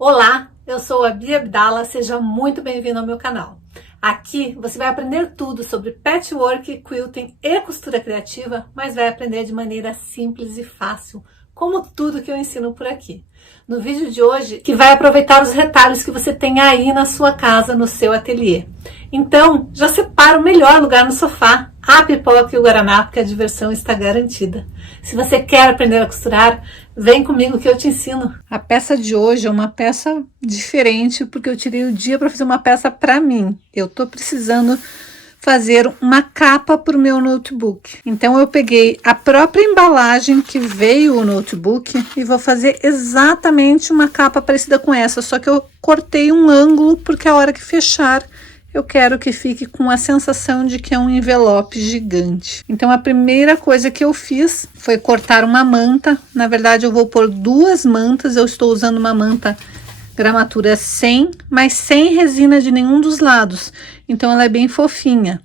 Olá, eu sou a Bia Abdala, seja muito bem-vindo ao meu canal. Aqui você vai aprender tudo sobre patchwork, quilting e costura criativa, mas vai aprender de maneira simples e fácil, como tudo que eu ensino por aqui. No vídeo de hoje, que vai aproveitar os retalhos que você tem aí na sua casa, no seu ateliê. Então, já separa o melhor lugar no sofá, a pipoca e o guaraná, porque a diversão está garantida. Se você quer aprender a costurar, vem comigo que eu te ensino. A peça de hoje é uma peça diferente, porque eu tirei o dia para fazer uma peça para mim. Eu estou precisando fazer uma capa para o meu notebook. Então eu peguei a própria embalagem que veio o notebook e vou fazer exatamente uma capa parecida com essa, só que eu cortei um ângulo porque a hora que fechar eu quero que fique com a sensação de que é um envelope gigante. Então a primeira coisa que eu fiz foi cortar uma manta. Na verdade eu vou pôr duas mantas, eu estou usando uma manta gramatura 100, mas sem resina de nenhum dos lados. Então ela é bem fofinha.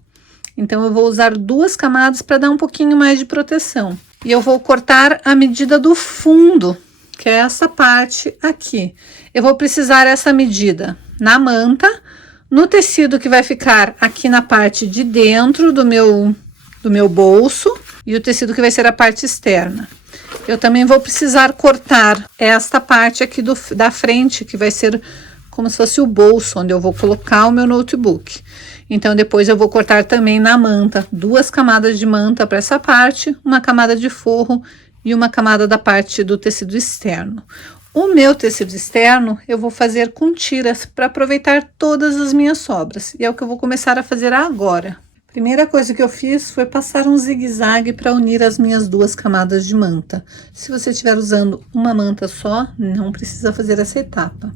Então eu vou usar duas camadas para dar um pouquinho mais de proteção. E eu vou cortar a medida do fundo, que é essa parte aqui. Eu vou precisar essa medida na manta, no tecido que vai ficar aqui na parte de dentro do meu bolso e o tecido que vai ser a parte externa. Eu também vou precisar cortar esta parte aqui da frente, que vai ser como se fosse o bolso, onde eu vou colocar o meu notebook. Então, depois eu vou cortar também na manta, duas camadas de manta para essa parte, uma camada de forro e uma camada da parte do tecido externo. O meu tecido externo eu vou fazer com tiras para aproveitar todas as minhas sobras. E é o que eu vou começar a fazer agora. Primeira coisa que eu fiz foi passar um zigue-zague para unir as minhas duas camadas de manta. Se você estiver usando uma manta só, não precisa fazer essa etapa.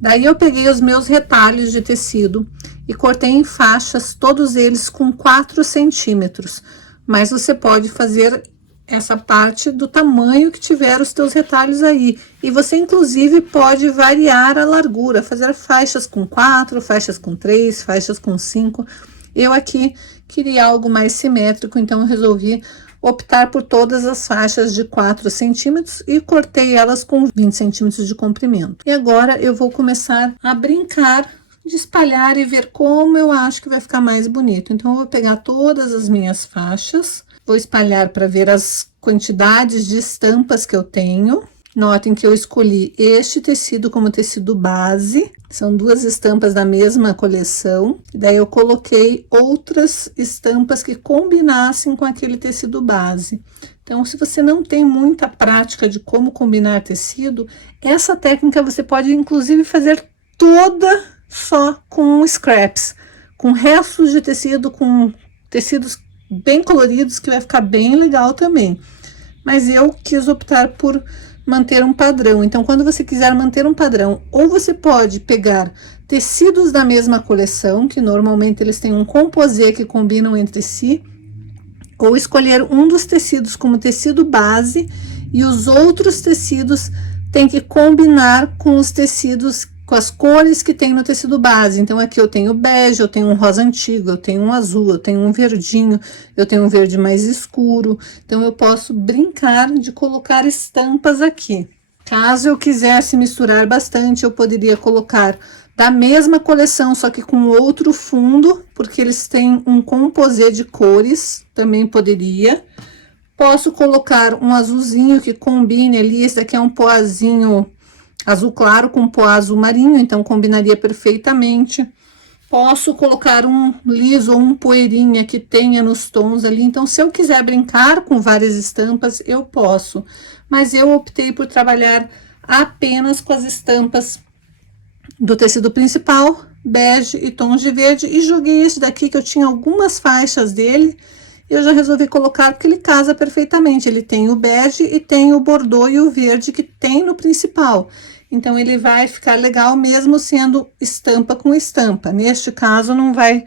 Daí eu peguei os meus retalhos de tecido e cortei em faixas, todos eles com 4 centímetros. Mas você pode fazer essa parte do tamanho que tiver os teus retalhos aí. E você inclusive pode variar a largura, fazer faixas com 4, faixas com 3, faixas com 5. Eu aqui queria algo mais simétrico, então eu resolvi optar por todas as faixas de 4 centímetros e cortei elas com 20 centímetros de comprimento. E agora eu vou começar a brincar de espalhar e ver como eu acho que vai ficar mais bonito. Então eu vou pegar todas as minhas faixas, vou espalhar para ver as quantidades de estampas que eu tenho. Notem que eu escolhi este tecido como tecido base, são duas estampas da mesma coleção. Daí eu coloquei outras estampas que combinassem com aquele tecido base. Então, se você não tem muita prática de como combinar tecido, essa técnica você pode inclusive fazer toda só com scraps, com restos de tecido, com tecidos bem coloridos, que vai ficar bem legal também. Mas eu quis optar por manter um padrão. Então, quando você quiser manter um padrão, ou você pode pegar tecidos da mesma coleção, que normalmente eles têm um composê que combinam entre si, ou escolher um dos tecidos como tecido base e os outros tecidos têm que combinar com os tecidos, com as cores que tem no tecido base. Então, aqui eu tenho bege, eu tenho um rosa antigo, eu tenho um azul, eu tenho um verdinho, eu tenho um verde mais escuro. Então, eu posso brincar de colocar estampas aqui. Caso eu quisesse misturar bastante, eu poderia colocar da mesma coleção, só que com outro fundo, porque eles têm um composê de cores, também poderia. Posso colocar um azulzinho que combine ali, esse daqui é um poazinho azul claro com poá azul marinho, então combinaria perfeitamente. Posso colocar um liso ou um poeirinha que tenha nos tons ali, então se eu quiser brincar com várias estampas, eu posso. Mas eu optei por trabalhar apenas com as estampas do tecido principal, bege e tons de verde, e joguei esse daqui que eu tinha algumas faixas dele. Eu já resolvi colocar porque ele casa perfeitamente. Ele tem o bege e tem o bordô e o verde que tem no principal. Então, ele vai ficar legal mesmo sendo estampa com estampa. Neste caso, não vai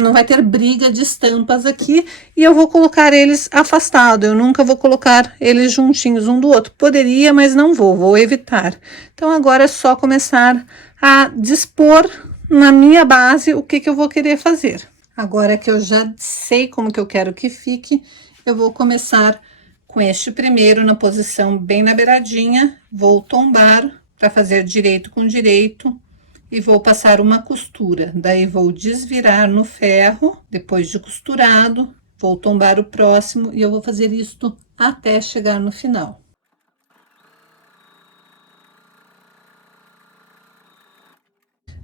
não vai ter briga de estampas aqui. E eu vou colocar eles afastados. Eu nunca vou colocar eles juntinhos um do outro. Poderia, mas não vou evitar. Então, agora é só começar a dispor na minha base o que eu vou querer fazer. Agora que eu já sei como que eu quero que fique, eu vou começar com este primeiro na posição bem na beiradinha, vou tombar para fazer direito com direito e vou passar uma costura. Daí vou desvirar no ferro, depois de costurado, vou tombar o próximo e eu vou fazer isto até chegar no final.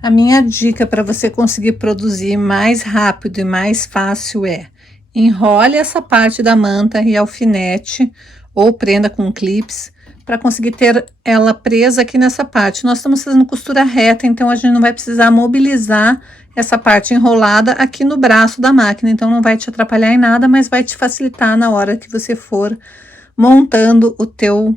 A minha dica para você conseguir produzir mais rápido e mais fácil é: enrole essa parte da manta e alfinete ou prenda com clips para conseguir ter ela presa aqui nessa parte. Nós estamos fazendo costura reta, então a gente não vai precisar mobilizar essa parte enrolada aqui no braço da máquina, então não vai te atrapalhar em nada, mas vai te facilitar na hora que você for montando o teu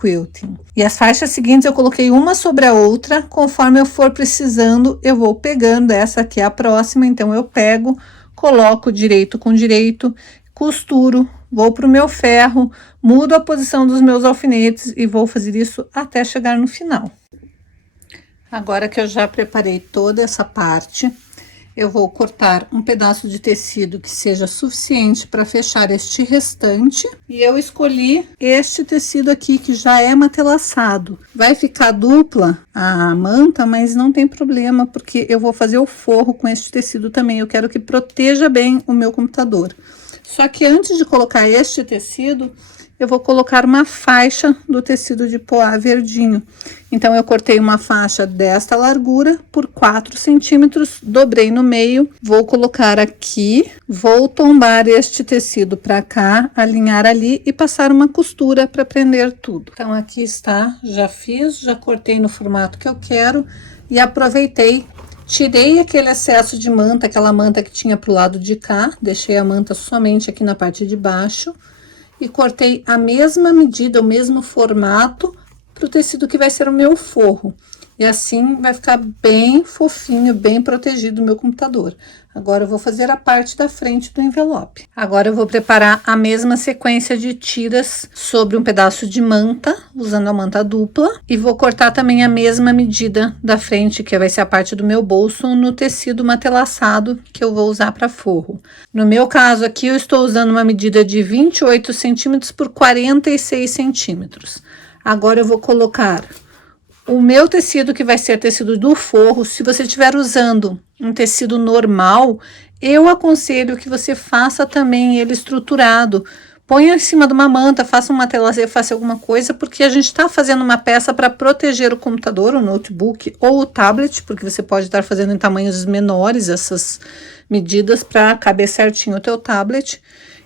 quilting. E as faixas seguintes eu coloquei uma sobre a outra, conforme eu for precisando, eu vou pegando. Essa aqui é a próxima, então eu pego, coloco direito com direito, costuro, vou pro meu ferro, mudo a posição dos meus alfinetes e vou fazer isso até chegar no final. Agora que eu já preparei toda essa parte, eu vou cortar um pedaço de tecido que seja suficiente para fechar este restante. E eu escolhi este tecido aqui, que já é matelaçado. Vai ficar dupla a manta, mas não tem problema, porque eu vou fazer o forro com este tecido também. Eu quero que proteja bem o meu computador. Só que antes de colocar este tecido, eu vou colocar uma faixa do tecido de poá verdinho. Então, eu cortei uma faixa desta largura por 4 centímetros, dobrei no meio, vou colocar aqui, vou tombar este tecido para cá, alinhar ali e passar uma costura para prender tudo. Então, aqui está, já fiz, já cortei no formato que eu quero e aproveitei. Tirei aquele excesso de manta, aquela manta que tinha pro lado de cá, deixei a manta somente aqui na parte de baixo e cortei a mesma medida, o mesmo formato pro tecido que vai ser o meu forro. E assim vai ficar bem fofinho, bem protegido o meu computador. Agora eu vou fazer a parte da frente do envelope. Agora eu vou preparar a mesma sequência de tiras sobre um pedaço de manta, usando a manta dupla. E vou cortar também a mesma medida da frente, que vai ser a parte do meu bolso, no tecido matelaçado que eu vou usar para forro. No meu caso aqui, eu estou usando uma medida de 28 centímetros por 46 centímetros. Agora eu vou colocar o meu tecido, que vai ser tecido do forro. Se você estiver usando um tecido normal, eu aconselho que você faça também ele estruturado. Ponha em cima de uma manta, faça uma tela, faça alguma coisa, porque a gente está fazendo uma peça para proteger o computador, o notebook ou o tablet, porque você pode estar fazendo em tamanhos menores essas medidas para caber certinho o teu tablet.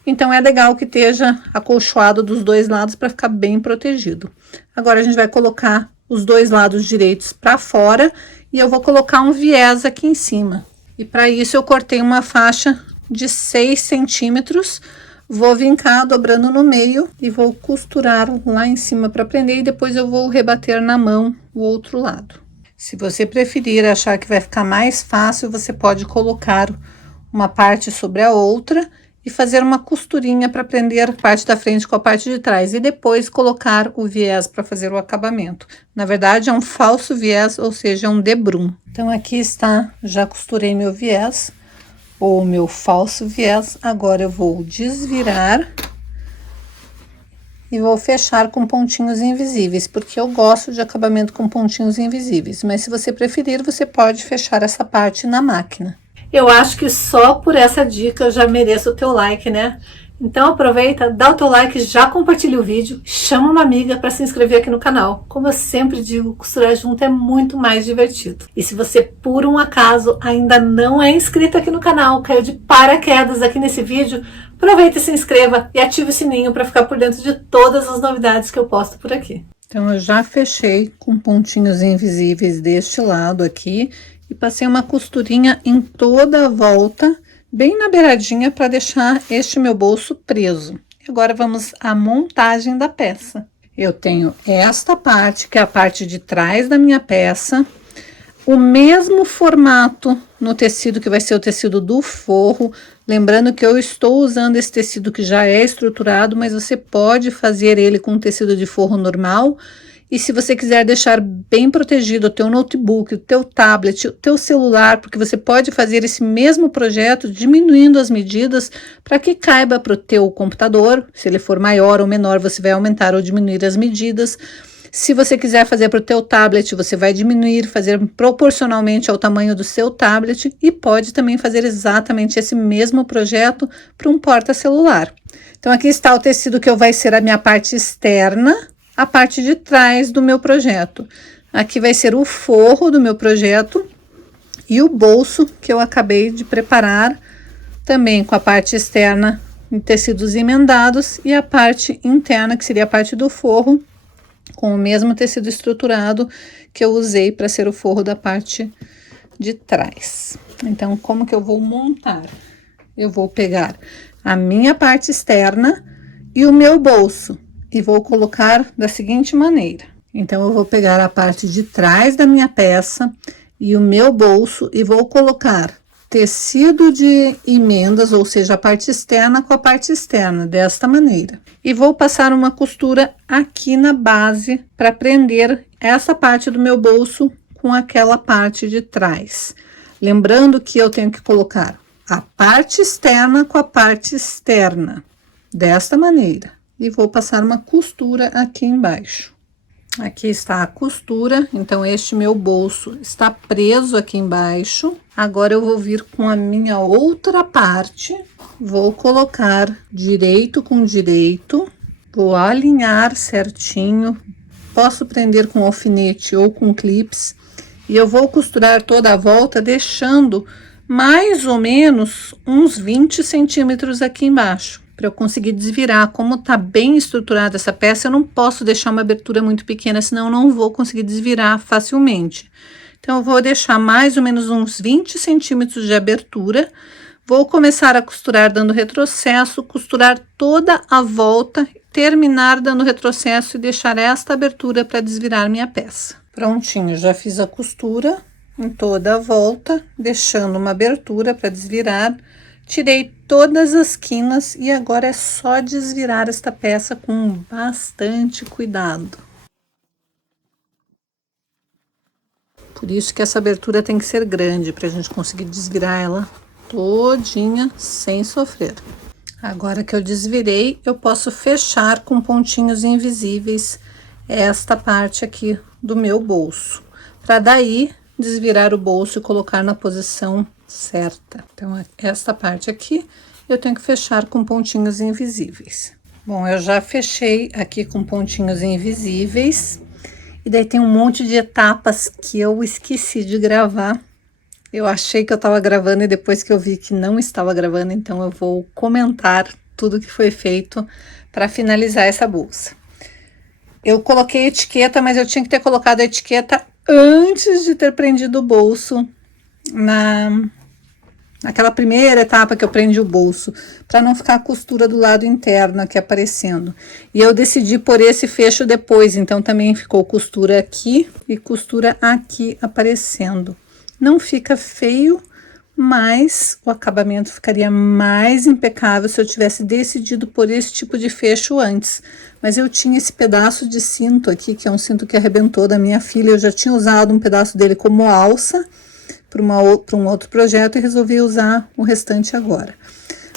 Então, é legal que esteja acolchoado dos dois lados para ficar bem protegido. Agora, a gente vai colocar os dois lados direitos para fora e eu vou colocar um viés aqui em cima. E para isso eu cortei uma faixa de 6 centímetros, vou vincar dobrando no meio e vou costurar lá em cima para prender e depois eu vou rebater na mão o outro lado. Se você preferir, achar que vai ficar mais fácil, você pode colocar uma parte sobre a outra e fazer uma costurinha para prender a parte da frente com a parte de trás e depois colocar o viés para fazer o acabamento. Na verdade, é um falso viés, ou seja, um debrum. Então, aqui está, já costurei meu viés, ou meu falso viés. Agora eu vou desvirar e vou fechar com pontinhos invisíveis, porque eu gosto de acabamento com pontinhos invisíveis. Mas se você preferir, você pode fechar essa parte na máquina. Eu acho que só por essa dica eu já mereço o teu like, né? Então aproveita, dá o teu like, já compartilha o vídeo, chama uma amiga para se inscrever aqui no canal. Como eu sempre digo, costurar junto é muito mais divertido. E se você, por um acaso, ainda não é inscrito aqui no canal, caiu de paraquedas aqui nesse vídeo, aproveita e se inscreva e ative o sininho para ficar por dentro de todas as novidades que eu posto por aqui. Então eu já fechei com pontinhos invisíveis deste lado aqui e passei uma costurinha em toda a volta, bem na beiradinha, para deixar este meu bolso preso. Agora vamos à montagem da peça. Eu tenho esta parte, que é a parte de trás da minha peça, o mesmo formato no tecido, que vai ser o tecido do forro. Lembrando que eu estou usando esse tecido que já é estruturado, mas você pode fazer ele com tecido de forro normal. E se você quiser deixar bem protegido o teu notebook, o teu tablet, o teu celular, porque você pode fazer esse mesmo projeto diminuindo as medidas para que caiba para o teu computador. Se ele for maior ou menor, você vai aumentar ou diminuir as medidas. Se você quiser fazer para o teu tablet, você vai diminuir, fazer proporcionalmente ao tamanho do seu tablet e pode também fazer exatamente esse mesmo projeto para um porta-celular. Então, aqui está o tecido que vai ser a minha parte externa, a parte de trás do meu projeto. Aqui vai ser o forro do meu projeto e o bolso que eu acabei de preparar, também com a parte externa em tecidos emendados e a parte interna, que seria a parte do forro, com o mesmo tecido estruturado que eu usei para ser o forro da parte de trás. Então, como que eu vou montar? Eu vou pegar a minha parte externa e o meu bolso e vou colocar da seguinte maneira. Então, eu vou pegar a parte de trás da minha peça e o meu bolso e vou colocar tecido de emendas, ou seja, a parte externa com a parte externa, desta maneira. E vou passar uma costura aqui na base para prender essa parte do meu bolso com aquela parte de trás. Lembrando que eu tenho que colocar a parte externa com a parte externa, desta maneira. E vou passar uma costura aqui embaixo. Aqui está a costura, então este meu bolso está preso aqui embaixo. Agora eu vou vir com a minha outra parte, vou colocar direito com direito, vou alinhar certinho, posso prender com alfinete ou com clips, e eu vou costurar toda a volta, deixando mais ou menos uns 20 centímetros aqui embaixo, para eu conseguir desvirar. Como tá bem estruturada essa peça, eu não posso deixar uma abertura muito pequena, senão eu não vou conseguir desvirar facilmente. Então, eu vou deixar mais ou menos uns 20 centímetros de abertura. Vou começar a costurar dando retrocesso, costurar toda a volta, terminar dando retrocesso e deixar esta abertura para desvirar minha peça. Prontinho, já fiz a costura em toda a volta, deixando uma abertura para desvirar. Tirei todas as quinas e agora é só desvirar esta peça com bastante cuidado. Por isso que essa abertura tem que ser grande, para a gente conseguir desvirar ela todinha sem sofrer. Agora que eu desvirei, eu posso fechar com pontinhos invisíveis esta parte aqui do meu bolso, para daí desvirar o bolso e colocar na posição certa. Então, esta parte aqui eu tenho que fechar com pontinhos invisíveis. Bom, eu já fechei aqui com pontinhos invisíveis. E daí tem um monte de etapas que eu esqueci de gravar. Eu achei que eu estava gravando e depois que eu vi que não estava gravando, então eu vou comentar tudo que foi feito para finalizar essa bolsa. Eu coloquei etiqueta, mas eu tinha que ter colocado a etiqueta antes de ter prendido o bolso naquela primeira etapa que eu prendi o bolso, para não ficar a costura do lado interno aqui aparecendo. E eu decidi por esse fecho depois, então também ficou costura aqui e costura aqui aparecendo. Não fica feio, mas o acabamento ficaria mais impecável se eu tivesse decidido por esse tipo de fecho antes. Mas eu tinha esse pedaço de cinto aqui, que é um cinto que arrebentou da minha filha, eu já tinha usado um pedaço dele como alça, para um outro projeto e resolvi usar o restante agora.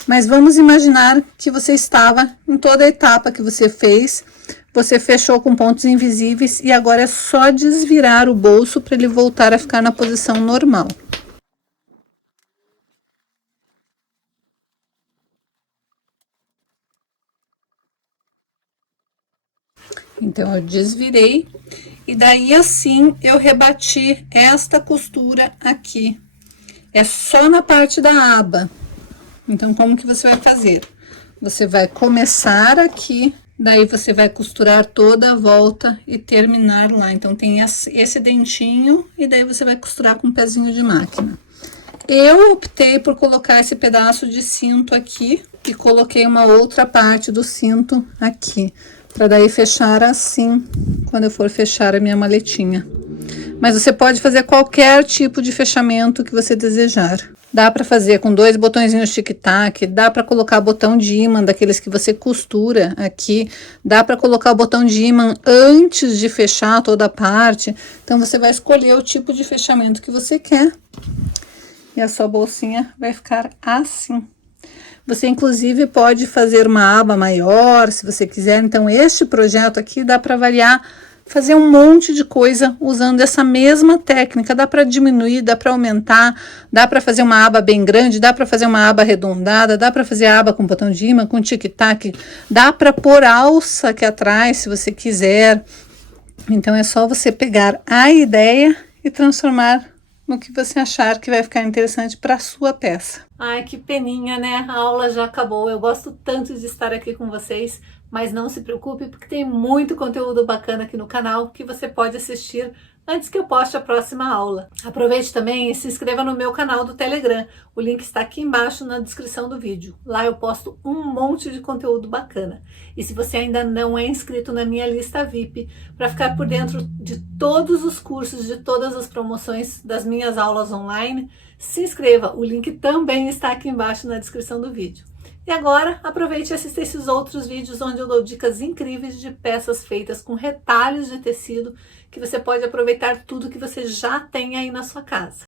Mas vamos imaginar que você estava em toda a etapa que você fez, você fechou com pontos invisíveis e agora é só desvirar o bolso para ele voltar a ficar na posição normal. Então, eu desvirei e daí assim eu rebati esta costura aqui. É só na parte da aba. Então, como que você vai fazer? Você vai começar aqui, daí você vai costurar toda a volta e terminar lá. Então, tem esse dentinho e daí você vai costurar com um pezinho de máquina. Eu optei por colocar esse pedaço de cinto aqui e coloquei uma outra parte do cinto aqui, para daí fechar assim, quando eu for fechar a minha maletinha. Mas você pode fazer qualquer tipo de fechamento que você desejar. Dá para fazer com 2 botõezinhos tic-tac, dá para colocar botão de ímã, daqueles que você costura aqui, dá para colocar o botão de ímã antes de fechar toda a parte. Então, você vai escolher o tipo de fechamento que você quer. E a sua bolsinha vai ficar assim. Você, inclusive, pode fazer uma aba maior, se você quiser. Então, este projeto aqui dá para variar fazer um monte de coisa usando essa mesma técnica. Dá para diminuir, dá para aumentar, dá para fazer uma aba bem grande, dá para fazer uma aba arredondada, dá para fazer a aba com botão de imã, com tic-tac, dá para pôr alça aqui atrás se você quiser. Então é só você pegar a ideia e transformar no que você achar que vai ficar interessante para a sua peça. Ai, que peninha, né? A aula já acabou. Eu gosto tanto de estar aqui com vocês, mas não se preocupe porque tem muito conteúdo bacana aqui no canal que você pode assistir antes que eu poste a próxima aula. Aproveite também e se inscreva no meu canal do Telegram. O link está aqui embaixo na descrição do vídeo. Lá eu posto um monte de conteúdo bacana. E se você ainda não é inscrito na minha lista VIP, para ficar por dentro de todos os cursos, de todas as promoções das minhas aulas online, se inscreva. O link também está aqui embaixo na descrição do vídeo. E agora, aproveite e assista esses outros vídeos onde eu dou dicas incríveis de peças feitas com retalhos de tecido que você pode aproveitar tudo que você já tem aí na sua casa.